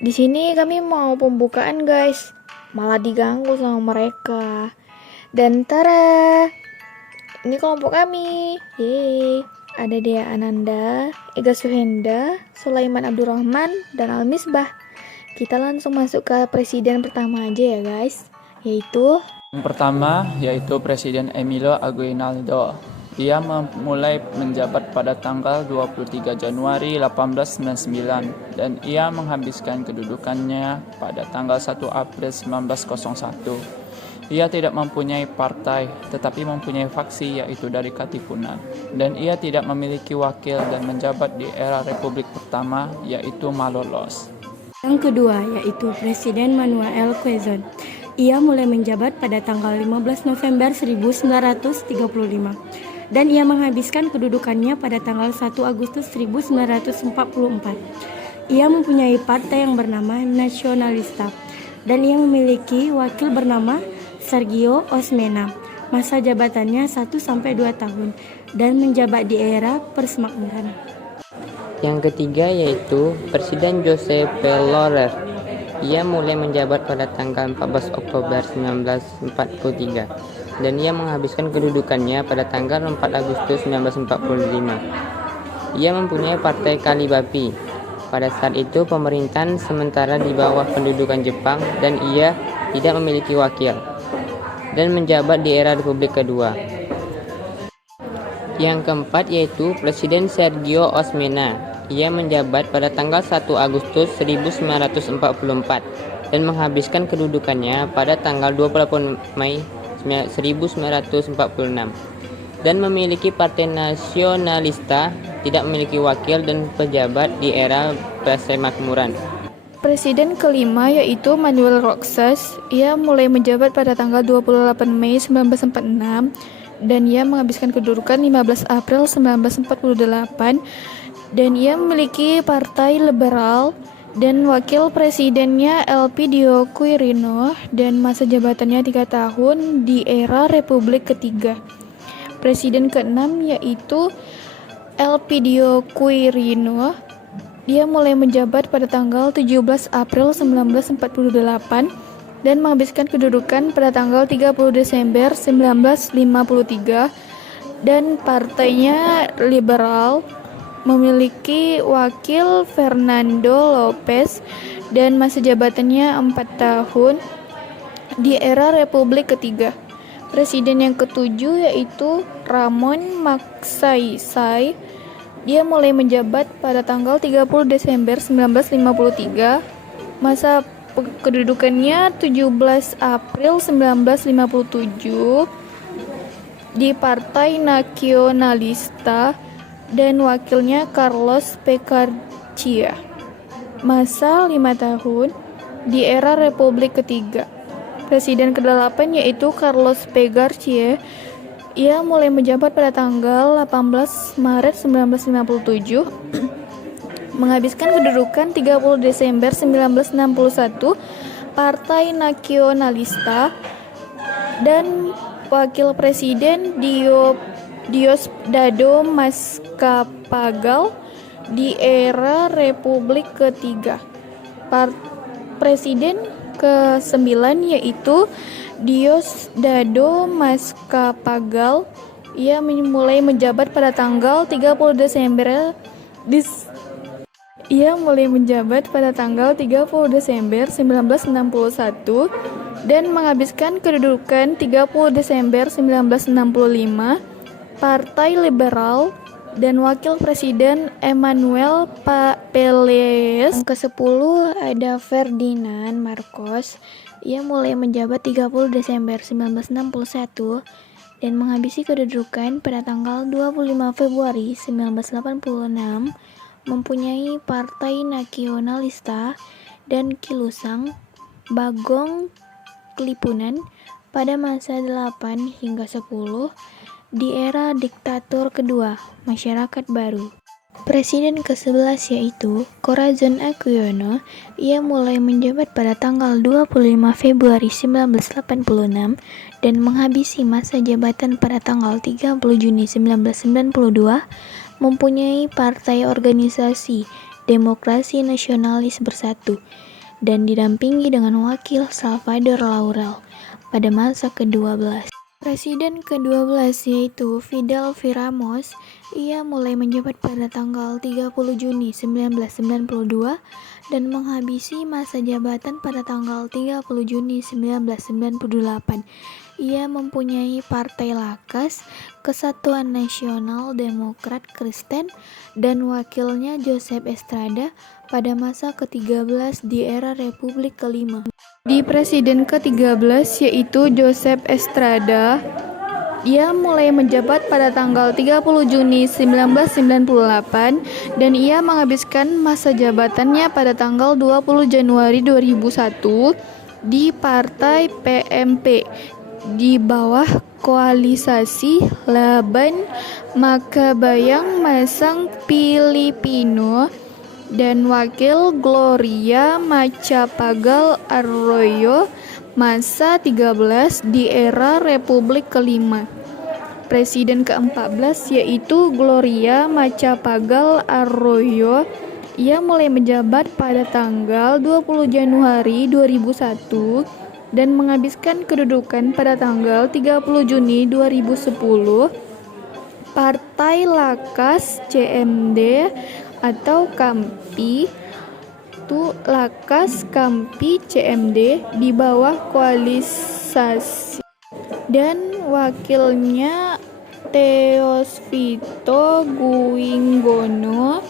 Di sini kami mau pembukaan guys, malah diganggu sama mereka. Dan tara, ini kelompok kami. Yeay, ada Dea Ananda, Ega Suhenda, Sulaiman Abdurrahman, dan Al-Misbah. Kita langsung masuk ke presiden pertama aja ya guys, yaitu Yang pertama yaitu Presiden Emilio Aguinaldo. Ia mulai menjabat pada tanggal 23 Januari 1899 dan ia menghabiskan kedudukannya pada tanggal 1 April 1901. Ia tidak mempunyai partai tetapi mempunyai faksi yaitu dari Katipunan, dan ia tidak memiliki wakil dan menjabat di era Republik pertama yaitu Malolos. Yang kedua yaitu Presiden Manuel Quezon. Ia mulai menjabat pada tanggal 15 November 1935 dan ia menghabiskan kedudukannya pada tanggal 1 Agustus 1944. Ia mempunyai partai yang bernama Nacionalista dan ia memiliki wakil bernama Sergio Osmena. Masa jabatannya 1-2 tahun dan menjabat di era persemakmuran. Yang ketiga yaitu Presiden José Pelorer. Ia mulai menjabat pada tanggal 14 Oktober 1943 dan ia menghabiskan kedudukannya pada tanggal 4 Agustus 1945. Ia mempunyai partai Kalibapi. Pada saat itu pemerintahan sementara di bawah pendudukan Jepang dan ia tidak memiliki wakil dan menjabat di era Republik Kedua. Yang keempat yaitu Presiden Sergio Osmena. Ia menjabat pada tanggal 1 Agustus 1944 dan menghabiskan kedudukannya pada tanggal 28 Mei 1946 dan memiliki partai Nasionalista, tidak memiliki wakil dan pejabat di era persemakmuran. presiden kelima yaitu Manuel Roxas. Ia mulai menjabat pada tanggal 28 Mei 1946 dan ia menghabiskan kedudukan 15 April 1948 dan ia memiliki partai liberal dan wakil presidennya Elpidio Quirino dan masa jabatannya 3 tahun di era Republik Ketiga. Presiden keenam yaitu Elpidio Quirino. Dia mulai menjabat pada tanggal 17 April 1948 dan menghabiskan kedudukan pada tanggal 30 Desember 1953 dan partainya liberal, memiliki wakil Fernando Lopez dan masa jabatannya 4 tahun di era Republik Ketiga. Presiden yang ketujuh yaitu Ramon Magsaysay. Dia mulai menjabat pada tanggal 30 Desember 1953. Masa kedudukannya 17 April 1957 di Partai Nacionalista dan wakilnya Carlos Pecarcia. Masa 5 tahun di era Republik Ketiga. Presiden ke-8 yaitu Carlos Pecarcia. Ia mulai menjabat pada tanggal 18 Maret 1957 menghabiskan kedudukan 30 Desember 1961 Partai Nacionalista dan wakil presiden Diosdado Macapagal di era Republik Ketiga. Presiden ke-9 yaitu Diosdado Macapagal. Ia mulai menjabat pada tanggal 30 Desember 1961 dan menghabiskan kedudukan 30 Desember 1965 Partai Liberal dan wakil presiden Emmanuel Papeles. Yang ke-10 ada Ferdinand Marcos. Ia mulai menjabat 30 Desember 1961 dan menghabisi kedudukan pada tanggal 25 Februari 1986, mempunyai Partai Nacionalista dan Kilusang Bagong Kelipunan pada masa 8 hingga 10 di era diktator kedua, masyarakat baru. Presiden ke-11 yaitu Corazon Aquino. Ia mulai menjabat pada tanggal 25 Februari 1986 dan menghabisi masa jabatan pada tanggal 30 Juni 1992, mempunyai partai organisasi Demokrasi Nasionalis Bersatu dan didampingi dengan wakil Salvador Laurel pada masa ke-12. Presiden ke-12 yaitu Fidel V. Ramos, ia mulai menjabat pada tanggal 30 Juni 1992 dan menghabisi masa jabatan pada tanggal 30 Juni 1998. Ia mempunyai Partai Lakas, Kesatuan Nasional Demokrat Kristen, dan wakilnya Joseph Estrada pada masa ke-13 di era Republik kelima. Di presiden ke-13 yaitu Joseph Estrada, ia mulai menjabat pada tanggal 30 Juni 1998 dan ia menghabiskan masa jabatannya pada tanggal 20 Januari 2001 di Partai PMP di bawah koalisasi Laban Makabayang Masang Pilipino dan wakil Gloria Macapagal Arroyo masa 13 di era Republik kelima. Presiden ke-14 yaitu Gloria Macapagal Arroyo, ia mulai menjabat pada tanggal 20 Januari 2001 dan menghabiskan kedudukan pada tanggal 30 Juni 2010. Partai Lakas CMD atau Kampi Lakas Kampi CMD di bawah koalisasi dan wakilnya Teosfito Guinggono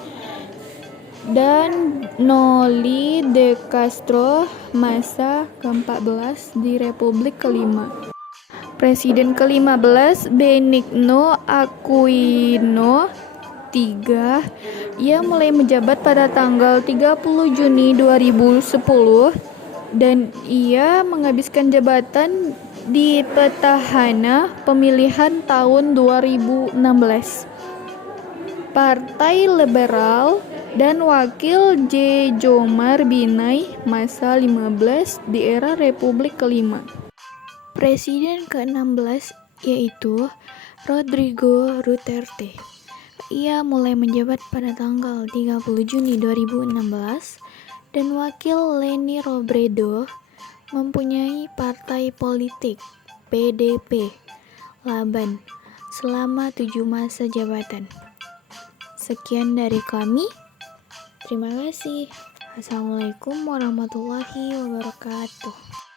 dan Noli de Castro masa ke-14 di Republik kelima. Presiden ke-15 Benigno Aquino III, ia mulai menjabat pada tanggal 30 Juni 2010 dan ia menghabiskan jabatan di petahana pemilihan tahun 2016. Partai Liberal dan wakil J. Jomar Binay masa 15 di era Republik kelima. Presiden ke-16 yaitu Rodrigo Duterte. Ia mulai menjabat pada tanggal 30 Juni 2016 dan wakil Leni Robredo mempunyai partai politik PDP Laban selama 7 masa jabatan. Sekian dari kami. Terima kasih. Assalamualaikum warahmatullahi wabarakatuh.